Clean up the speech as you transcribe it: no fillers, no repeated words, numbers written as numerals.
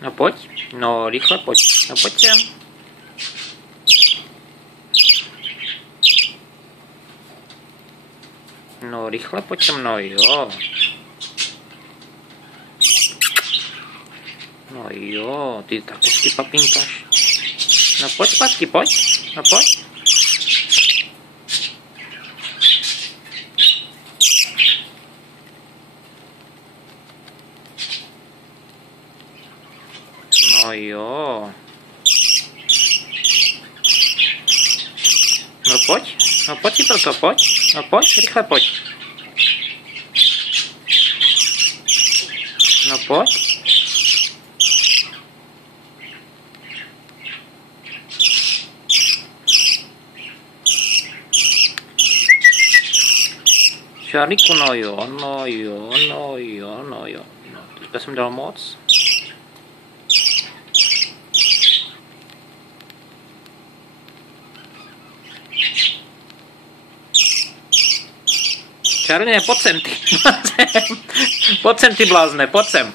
No pojď, no rychle pojď, no pojď sem. No rychle pojď sem, no jo. No jo, ty tak hezky papinkáš. No pojď zpátky, pojď, no pojď. No jo. No pojď si proto, pojď. No pojď, rychle pojď. No pojď. Šárlíku, no jo, no jo, no jo, no jo. No, teďka jsem dal moc. Čarně, pojď sem ty, pojď sem ty blázne, pojď sem.